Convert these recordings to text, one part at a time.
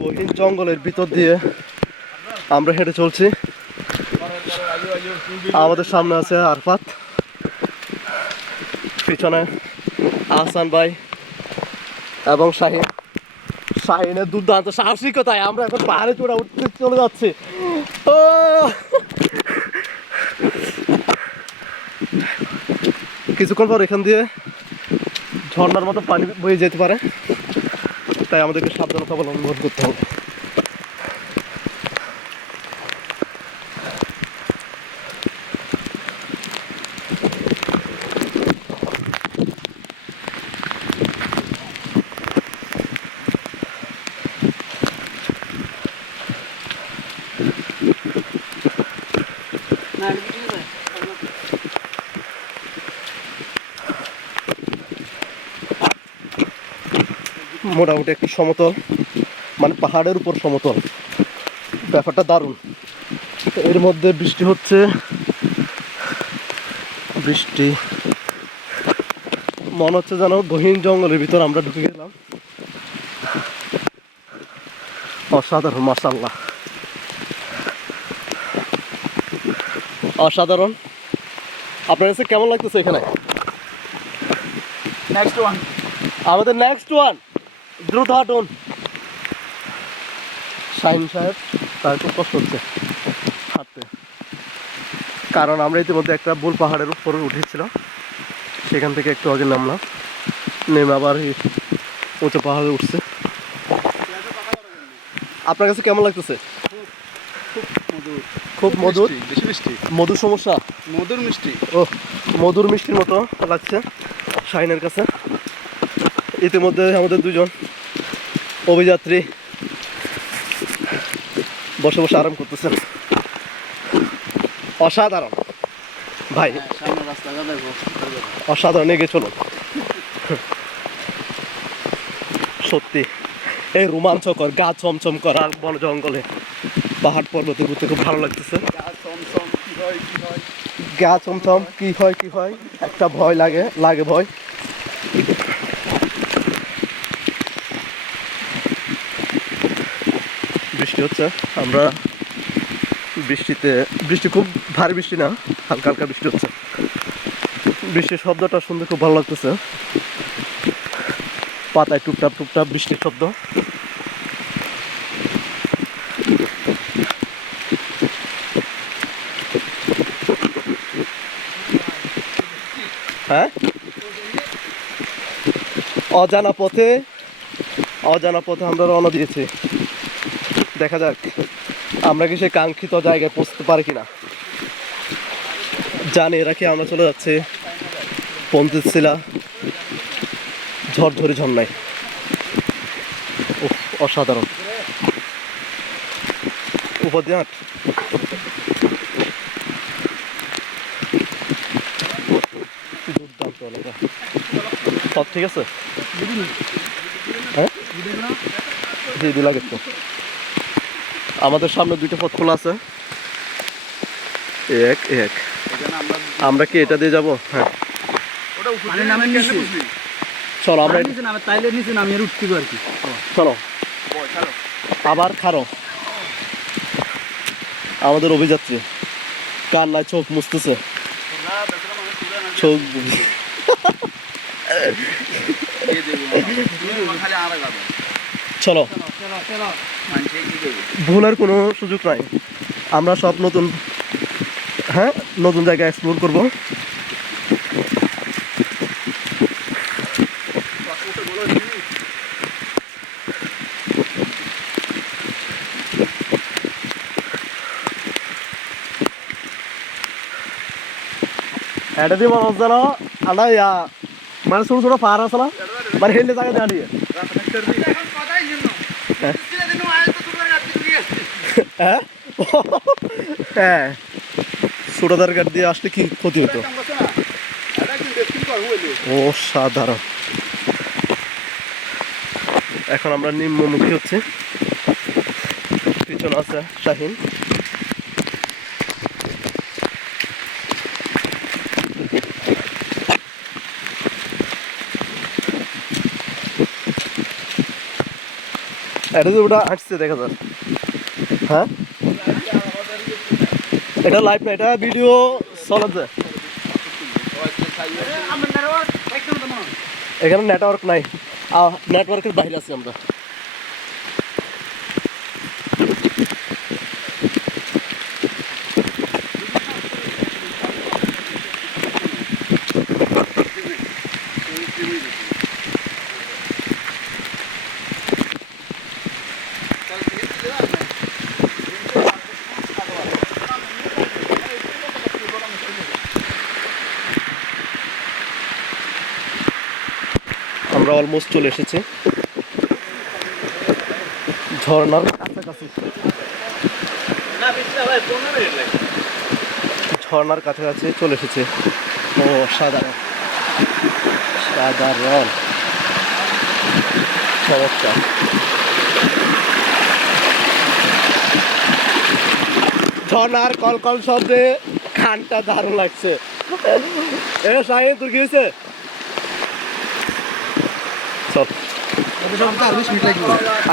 গহীন জঙ্গলের ভিতর দিয়ে আমরা হেঁটে চলছি। আমাদের সামনে আছে আরফাত, পিছনে আহসান ভাই এবং শাহিনের দুর্দান্ত সাহসিকতায় আমরা এখন পাহাড়ে উঠতে চলে যাচ্ছি। কিছুক্ষণ পর এখান দিয়ে ঝর্ণার মতো পানি বয়ে যেতে পারে, তাই আমাদেরকে সাবধানতা অবলম্বন করতে হবে। মোটামুটি একটি সমতল, মানে পাহাড়ের উপর সমতল, ব্যাপারটা দারুণ। এর মধ্যে বৃষ্টি হচ্ছে, বৃষ্টি মনে হচ্ছে যেন গহীন জঙ্গলের ভিতর আমরা ঢুকে গেলাম। অসাধারণ, মাশাআল্লাহ, অসাধারণ। আপনার কাছে কেমন লাগতেছে এখানে? নেক্সট ওয়ান, আমাদের নেক্সট ওয়ান, দ্রুত হাঁটুন। শাহিন সাহেব তার খুব কষ্ট হচ্ছে হাঁটতে, কারণ আমরা ইতিমধ্যে একটা বুল পাহাড়ের উপরে উঠেছিলাম, সেখান থেকে একটু আগে নামলাম, নেমে আবার এই উঁচু পাহাড়ে উঠছে। আপনার কাছে কেমন লাগতেছে? খুব মধুর, বেশি মিষ্টি, মধুর সমস্যা, মধুর মিষ্টি। ও মধুর মিষ্টির মতো লাগছে শাহিনের কাছে। ইতিমধ্যে আমাদের দুজন অভিযাত্রী বসে বসে আরাম করতেছেন। অসাধারণ ভাই, সামনে রাস্তাটা দেখো, অসাধারণ, এগিয়ে চলুন। সত্যি এই রোমাঞ্চকর, গা চমচম করা বন জঙ্গলে পাহাড় পর্বতে ঘুরতে খুব ভালো লাগতেছে। গা চমচম কি হয় একটা ভয় লাগে ভয়। বৃষ্টি হচ্ছে, আমরা বৃষ্টি খুব ভারী বৃষ্টি না, হালকা হালকা বৃষ্টি হচ্ছে। বৃষ্টির শব্দটা শুনতে খুব ভালো লাগতেছে, পাতায় টুপটাপ টুপটাপ বৃষ্টির শব্দ। হ্যাঁ, অজানা পথে আমরা রওনা দিয়েছি। দেখা যাক আমরা কি সেই কাঙ্ক্ষিত জায়গায় পৌঁছতে পারি কিনা। জানি রাখি আমরা চলে যাচ্ছি পন্থিশিলা ঝরঝরি ঝর্ণায়। অসাধারণ, উপর দিয়ে হাঁট। দুর্দান্ত এলাকা, সব ঠিক আছে? হ্যাঁ, জি লাগে তো। আমাদের সামনে দুইটা পথ খোলা আছে, এক আমরা কি এটা দিয়ে যাবো? হ্যাঁ, চলো আমরা চলো আবার খারো। আমাদের অভিযাত্রী কান্নায় চোখ মুছতেছে, চোখ চলো, ভুলের কোনো সুযোগ নাই। আমরা সব নতুন জায়গা এক্সপ্লোর করবো। এটা দিয়ে মানুষ যেন আমরা মানে ছোট ছোট পাহাড় আছে না, মানে হেললে জায়গা দাঁড়িয়ে হ্যাঁ হ্যাঁ, ছোটদার কাঠ দিয়ে আসলে কি ক্ষতি হতো? ও সাধারণ। এখন আমরা নিম্নমুখী হচ্ছে, পিছনে আছে শাহিন। এটা যে ওটা আসছে দেখা যাক। হ্যাঁ এটা লাইভ না, এটা ভিডিও চলে যায়। এখানে নেটওয়ার্ক নাই, নেটওয়ার্কের বাইরে আছি আমরা। আমরা অলমোস্ট চলে এসেছি ঝর্ণার কাছাকাছি। ঝর্ণার কাছাকাছি চলে এসেছে। ও সাধারণ সাধারণ চমৎকার। ঝর্ণার কলকল শব্দে খানটা দারুণ লাগছে। এ শাহিন তোর কি হয়েছে? চল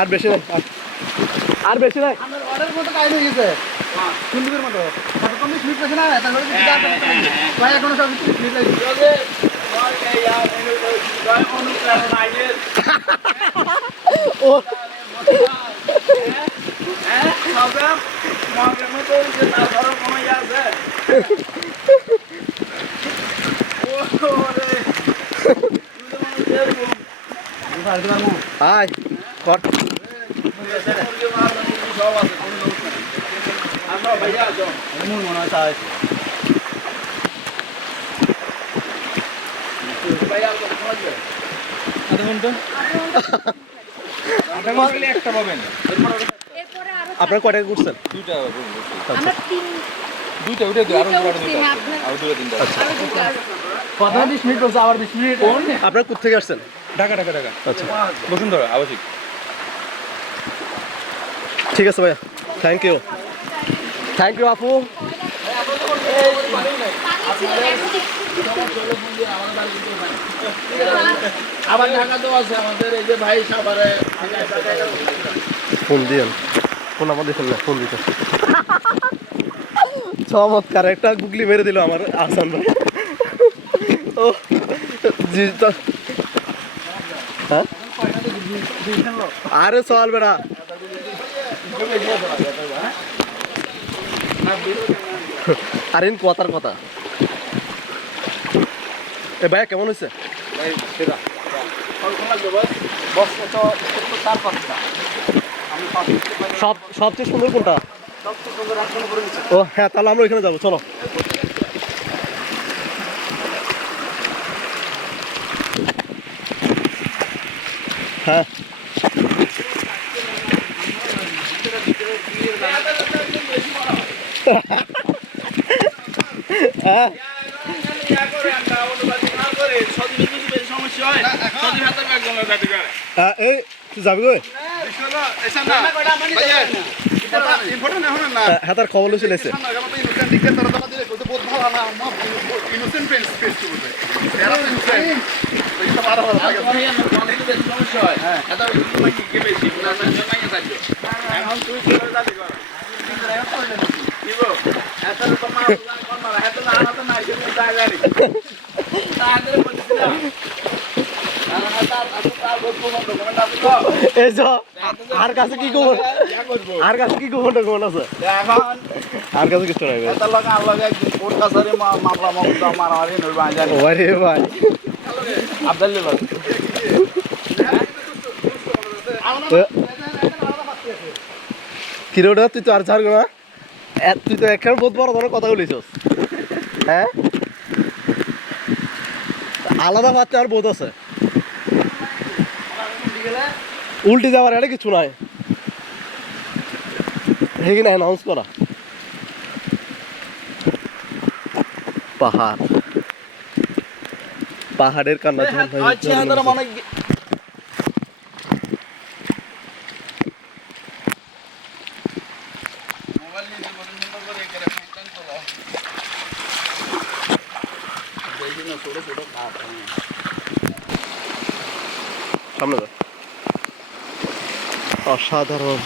আর বেশি নাই, আর বেশি নাই। ও আয় কর। আপনার কয় টাকা করছেন? আপনার কোথা থেকে আসছেন? ঢাকা ঢাকা ঢাকা। আচ্ছা বসুন্ধরা আবাসিক। ঠিক আছে ভাইয়া, থ্যাংক ইউ। থ্যাংক ইউ আপু। আবার ঢাকা তো আছে আমাদের এই যে ভাই সাভারে ফোন দিয়েন, ফোন আমাদের ফোন না, ফোন দিতে। চমৎকার একটা গুগলি মেরে দিল আমার আসান ভাই। ও জি তো হ্যাঁ আরে চল বেড়া। আরে কথার কথা। এ ভাইয়া কেমন হয়েছে? সবচেয়ে সুন্দর কোনটা? ও হ্যাঁ, তাহলে আমরা ওইখানে যাবো, চলো। হ্যাঁ হ্যাঁ এই তুই যাবি গো? হ্যাঁ তার খবর লইছিল এসে। আর কাছে কি খবর? আর কাছে কি খবর কেমন আছে? আর কাছে কিছু নাই ভাই। কিরোটা তুই তো আর ছাড়বো না, তুই তো একখানে বহুত বড় ধরনের কথা বলিস। হ্যাঁ আলাদা বাচ্চা আর বহুত আছে, উল্টে যাওয়ার এটা কিছু নাই। হেগিনা অ্যানাউন্স করা পাহাড়, পাহাড়ের কান্না। সামনে অসাধারণ